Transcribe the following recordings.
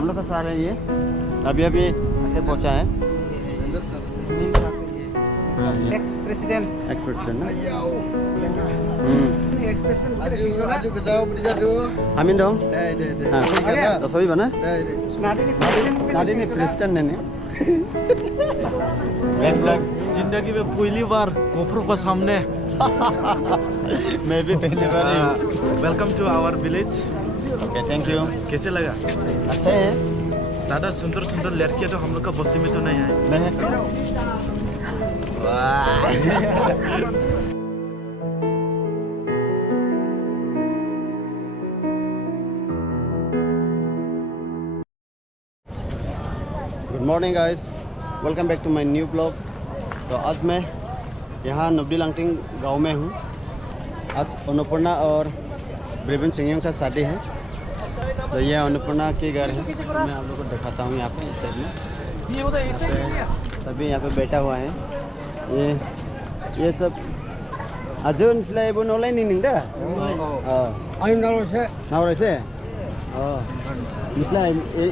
हम लोग का सार है ये, अभी अभी आके पहुंचा है। एक्स प्रेसिडेंट ना Amin dong. Ada. Sobi mana? Nadi nih presiden nih. जिंदगी में पहली बार कोपरों का सामने मैं भी पहली बार ही हूँ। Welcome to our village. Okay, thank you. कैसे लगा? अच्छा है। ज़्यादा सुंदर सुंदर लड़कियाँ तो हम लोग का बस्ती में तो नहीं है। नहीं। Good morning guys, welcome back to my new blog. तो आज मैं यहाँ नबडी लांगटिंग गांव में हूँ। आज अन्नपूर्णा और ब्रेबन सिंह का शादी है। तो ये अन्नपूर्णा के घर है। मैं आप लोगों को दिखाता हूँ यहाँ पे इस साइड में। सभी यहाँ पे बैठा हुआ है। ये सब अजून इसलिए वो नॉलेज नहीं निकला। नाव से इसलिए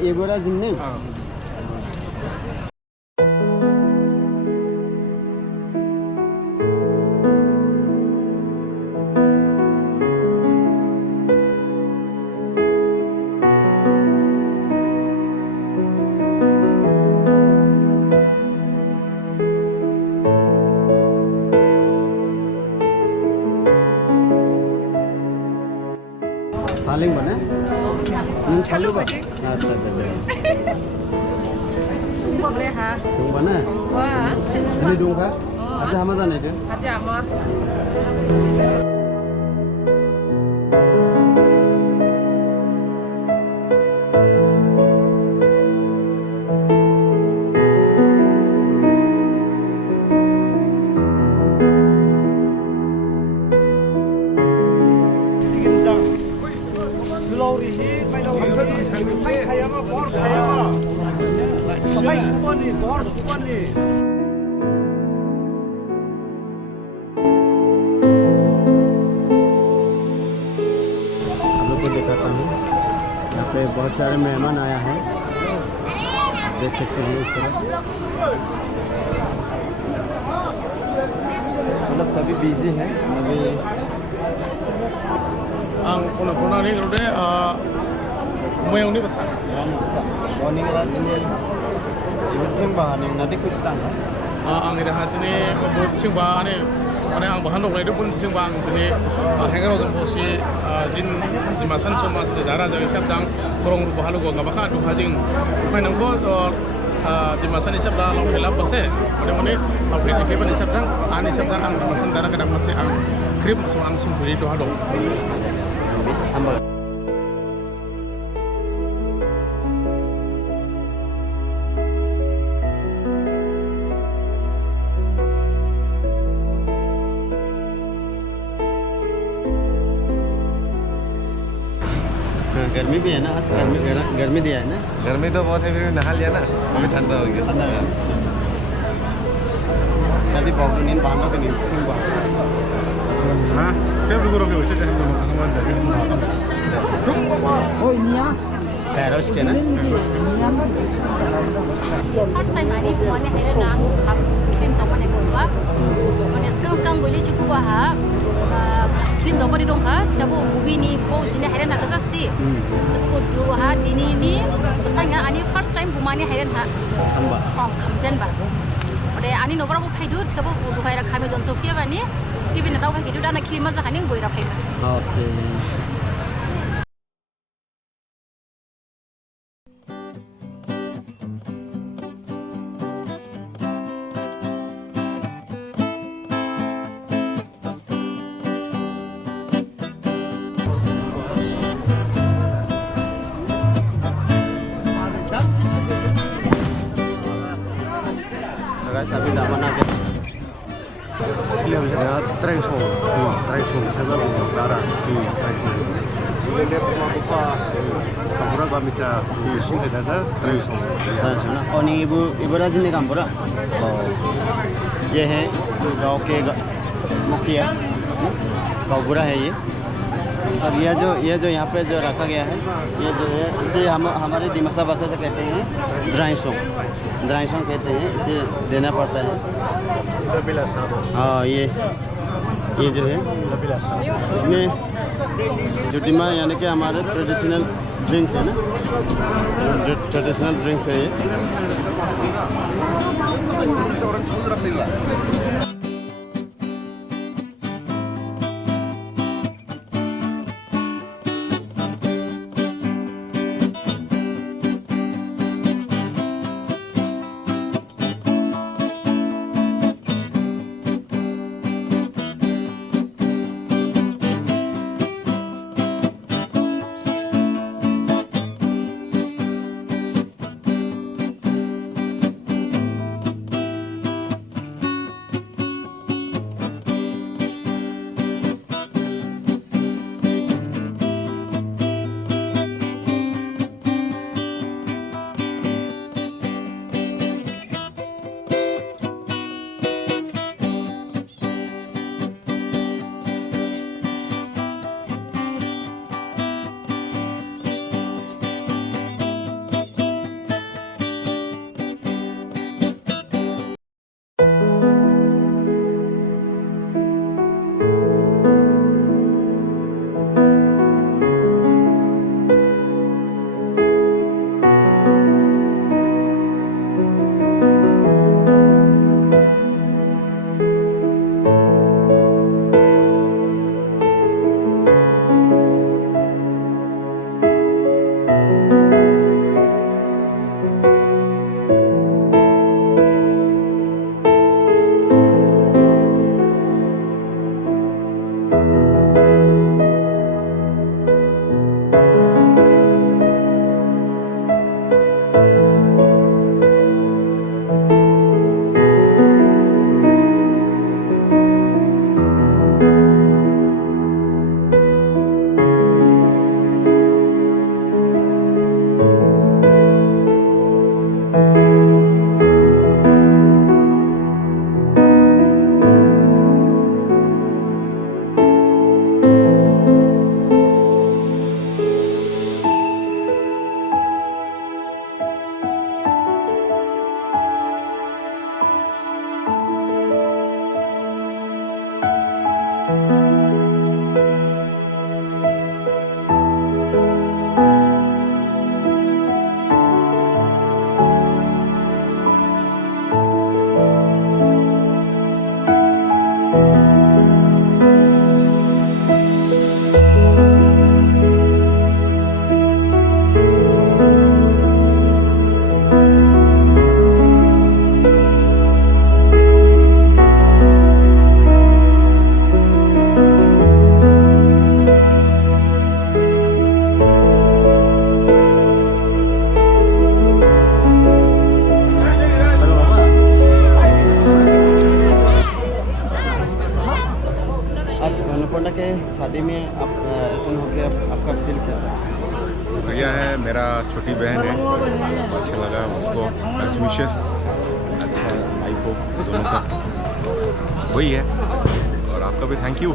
ये बोला जिन्हें सालिंग बने Chalu ba? अच्छा Sungguh boleh ha? Sung bana Wah, ini dong kak aja sama sana itu aja mah. दिखाता हूँ। यहाँ पे बहुत सारे मेहमान आया है, देख सकते हैं इस तरह। मतलब सभी बिजी हैं अभी। nanti kucing आंनि राहा दिनै सिंबा माने आं बाहान दं लायदो बुन सिंबा आं दिनै हेंगाराव जों बसि जिन जिमासान समाज दारा जों हिसाब जां खरं बहालु गो गाबाखा दुहा जिं फाइनांगो जिमासान हिसाब ला लंफेला बसे माने लंफे केबन हिसाब जां आं हिसाब जां आं जिमासान दारा गदां मोनसे आं क्रिम सो आं सुंबुरि दुहा दं गर्मी भी है ना आज, गर्मी दिया है ना। गर्मी तो बहुत है, फिर नहा लिया ना, अभी ठंडा हो गया। Tadi pokoknya bahan ke nih Simba. Hah? Sekarang dulu roke udah jangan ngomong sama dari. Oh ini ya. Terus kena. First time ani puannya hari nang kam kim sopan ekor ba. Puannya sekarang boleh cukup bah. Kim sopan di dong ha. Sekarang movie ni po jine hari nak kerja sti. Sekarang dua ha ini pesannya ani first time puannya hari nak. Kamba. Oh kamjan ba. Ode ani nobra bu phaidut sekarang bu phaira kami John Sophia ba ni. Kibin na tau phaidut ana kirima za kaning boleh raphaid. Oke. guys, अभी दामन आ गया। Trengso, saya baru Zara, ini buka kampura kami cak sing ada Trengso. और नहीं Ibu राजी ने कामपुरा। ये है गांव के मुखिया, गाँवपुरा है ये। अब ये जो यहाँ पे जो रखा गया है, ये जो है इसे हम हमारे दिमासा भाषा से कहते हैं द्राइसोंग कहते हैं। इसे देना पड़ता है। हाँ, ये जो है इसमें जुटिमा यानी कि हमारे ट्रेडिशनल ड्रिंक्स है ना, ट्रेडिशनल ड्रिंक्स है ये। शादी में आप अटेंड होके आपका फील क्या था? भैया है, मेरा छोटी बहन है, अच्छा लगा उसको। बेस्ट विशेस, अच्छा लाइफ हो दोनों का, वही है। और आपका भी thank you.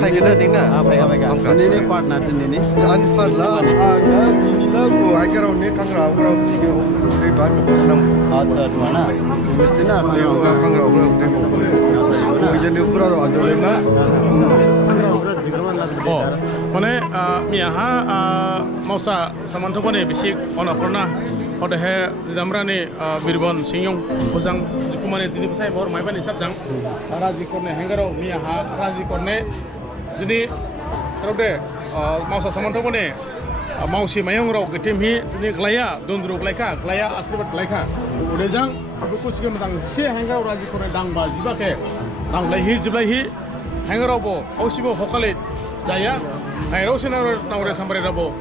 Phải cái đợt na. Phải cái. Ini partner ini. An par la, aga ini la ko ai cái này thằng nào cái gì bác của bác Năm. अच्छा mana mesti na Dia bukan kang rau rau dia mau boleh. Hujan dia pura rau aja lena. 어, মানে 미야하 마우사 사만토번에 비식 어나포나 어데해 잠라니 비르본 싱용 보상 그만에 지니 비사이 버 마이바니 삽장 라지 코네 행가로 미야하 라지 코네 지니 그런데 마우사 사만토번에 마우시 마용으로 그팀히 지니 글라야 돈드로 글라이카 글라야 아스리바 글라이카 오래장 그코시게 마상 시 행가로 라지 코네 당바 지바케 당라이 지블라이 행가로 보 오시보 호칼레 Jaya, ayo senarai naure sampai rabo,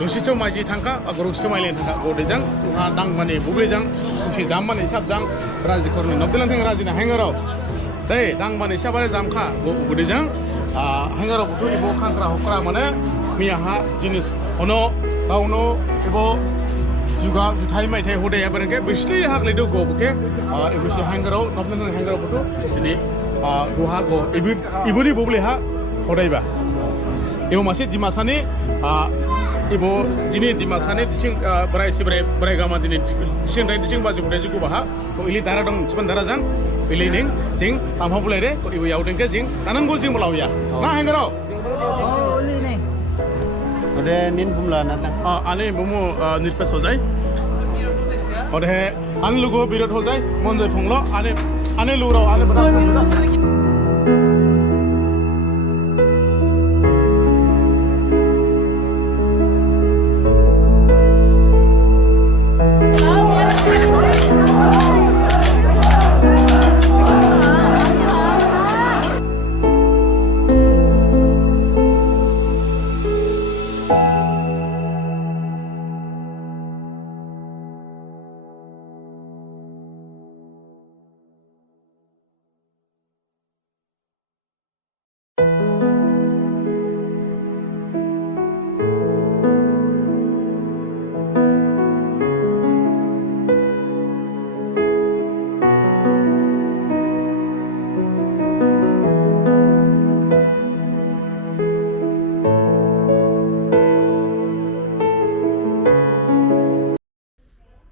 dosis cuma ji thangka, agorus cuma lain thangka, godejang, tuha dang mani, bubejang, usi jam mani, sab jang, razi korni, nobdelan thang razi na hangaro, deh dang mani sabare jam kha, godejang, hangaro butuh ibu kangkra hokra mana, miyaha jenis ono, kauno, ibu juga jutai mai thai hode ya berengke, bisli hak ledo go buke, ibu si hangaro, nobdelan hangaro butuh, jadi doha go, ibu ni bubli ha. Hodaiba. Ibu masih di masa ni, ibu jini di masa ni dicing berai si berai gama jini dicing baju budaya juga bah. Ko ili darah dong sepen darah jang, ili ning jing tamha boleh re. Ko ibu yaudeng ke jing tanam go jing mulau ya. Nah hengero. Oh ini nih. Udah nin bumla nata. Ane bumu nirpes hojai. Udah ane lugu birot hojai. Monjai phonglo ane lurau ane benar.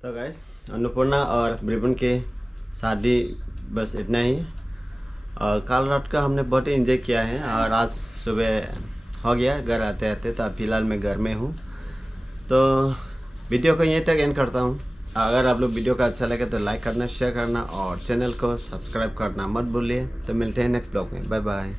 तो guys Annapurna और ब्रिबन के शादी बस इतना ही। कल रात का हमने बहुत ही एंजॉय किया है और आज सुबह हो गया घर आते आते, तो फिलहाल मैं घर में हूँ। तो वीडियो को यहीं तक एंड करता हूँ। अगर आप लोग वीडियो का अच्छा लगे तो लाइक करना, शेयर करना और चैनल को सब्सक्राइब करना मत भूलिए। तो मिलते हैं नेक्स्ट ब्लॉग में। Bye bye.